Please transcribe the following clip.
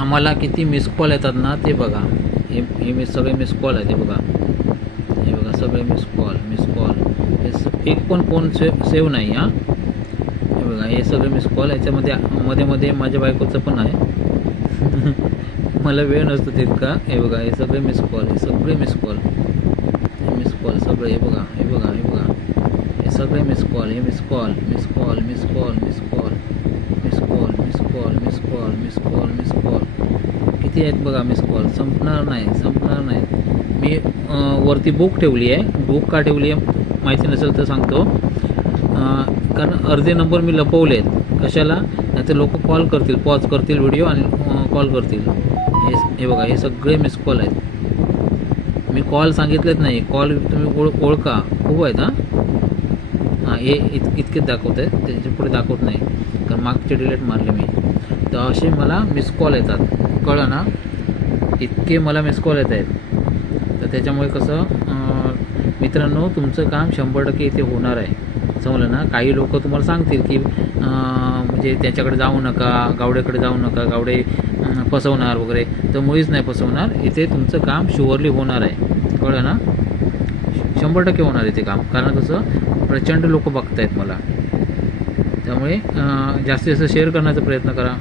आम्हाला किती miss call येतात ना ते बघा हे हे मिस सगळे मिस कॉल आहे ते बघा हे बघा सगळे मिस कॉल मिस कॉल हे एक पण फोन सेव सेव्ह नाही हां हे बघा हे सगळे मिस कॉल याच्यामध्ये मध्ये मध्ये माझ्या बायकोचं पण आहे मला वेळ नसतो तितका हे बघा हे सगळे मिस कॉल हे सगळे मिस कॉल हे मिस कॉल सगळे हे बघा हे बघा हे बघा हे सगळे मिस कॉल हे miss call miss call miss call miss call miss call miss call miss call miss call miss call किती आहेत बघा मिस कॉल संपणार नाही संपणार नाही. मी वरती बुक ठेवली आहे. बुक का ठेवली आहे माहिती नसेल तर सांगतो. कारण अर्धे नंबर मी लपवले आहेत कशाला? नाही तर लोक कॉल करतील पॉज करतील व्हिडिओ आणि कॉल करतील. हे हे बघा हे सगळे मिस कॉल आहेत. मी कॉल सांगितलेच नाही. कॉल तुम्ही ओळ ओळखा. खूप आहेत हां? हां हे इत इतकेच दाखवत आहेत त्याच्या पुढे दाखवत नाही. कारण मागचे डिलेट मारले मी. तर असे मला मिस कॉल येतात. कळलं ना? इतके मला मिस कॉल येत आहेत. तर त्याच्यामुळे कसं मित्रांनो तुमचं काम शंभर टक्के इथे होणार आहे. समजलं ना काही लोक तुम्हाला सांगतील की म्हणजे त्याच्याकडे जाऊ नका गावड्याकडे जाऊ नका गावडे फसवणार वगैरे. तर मुळीच नाही फसवणार. इथे तुमचं काम शुअरली होणार आहे. कळलं ना? शंभर टक्के होणार इथे काम. कारण कसं प्रचंड लोक बघतायत मला. त्यामुळे जास्तीत जास्त शेअर करण्याचा प्रयत्न करा.